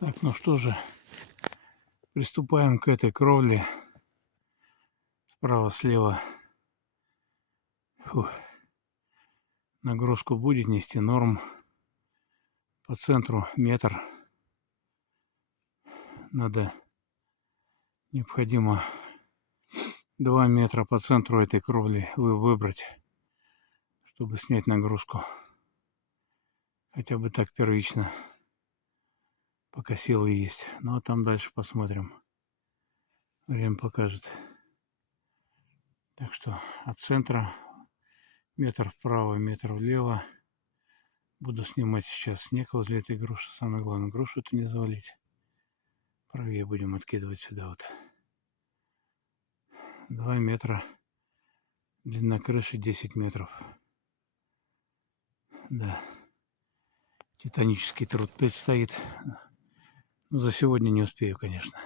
Так, ну что же, приступаем к этой кровле. Справа-слева. Нагрузку будет нести норм. По центру метр. Необходимо 2 метра по центру этой кровли выбрать, чтобы снять нагрузку. Хотя бы так первично, пока силы есть. Ну а там дальше посмотрим. Время покажет. Так что от центра метр вправо, метр влево. Буду снимать сейчас снег возле этой груши. Самое главное, грушу эту не завалить. Правее будем откидывать сюда вот. 2 метра. Длина крыши 10 метров. Да. Титанический труд предстоит. Но за сегодня не успею, конечно.